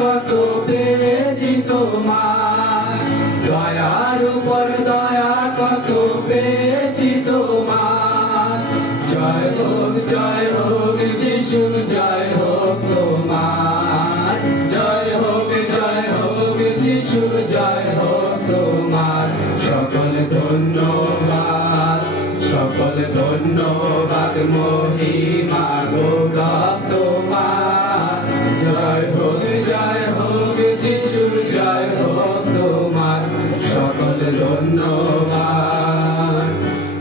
কত পেয়েছি তোমার, দয়ার উপর দয়া কত পেয়েছি তোমার। জয় হোক যিশুর জয় হোক তোমার, জয় হোক যিশুর জয় হোক তোমার। সকল ধন্যবাদ, সকল ধন্যবাদ, মহিমা গৌরব তোমার। জয় হোক যিশুর জয় হোক তোমার। সকল ধন্যবাদ।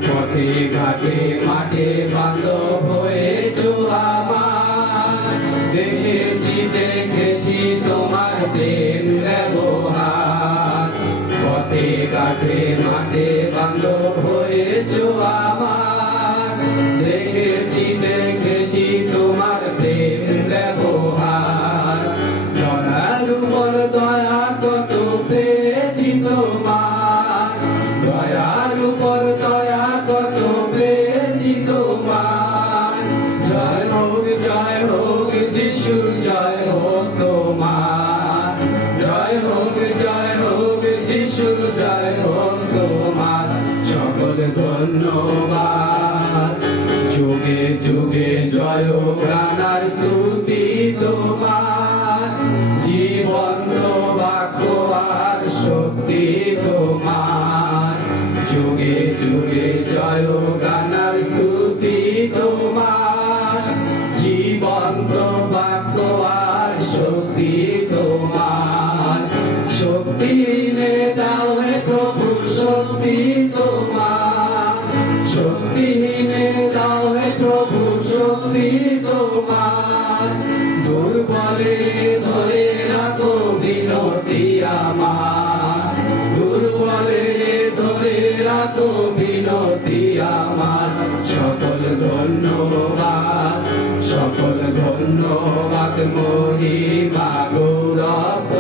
পথে ঘাটে মাঠে বান্ধব হয়েছো আমার, দেখেছি তোমার প্রেম ব্যবহার। পথে ঘাটে মাঠে বান্ধব হয়েছো আমার, দেখেছি তোমার প্রেম ব্যবহার। দয়ার উপর দয়া কত পেয়েছি তোমার, দয়ার উপর দয়া কত পেয়েছি তোমার। জয় হোক যিশুর জয় হোক তোমার, জয় হোক যিশুর জয় হোক তোমার। সকল ধন্যবাদ। যুগে যুগে জয় গানার শ্রুতি তোমার, জীবন্ত বাক্য আর শক্তি তোমার। যুগে যুগে জয় গানার স্তুতি তোমার, জীবন্ত বাক্য আর শক্তি তোমার। শক্তিহীনে দাও হে প্রভু শক্তি তোমার, শক্তিহীনে দাও হে প্রভু শক্তি তোমার। দুর্বলে ধরে রাখো বিনতি আমার, দুর্বলে ধরে রাখো বিনতি আমার। সকল ধন্যবাদ, সকল ধন্যবাদ, মহিমা গৌরব।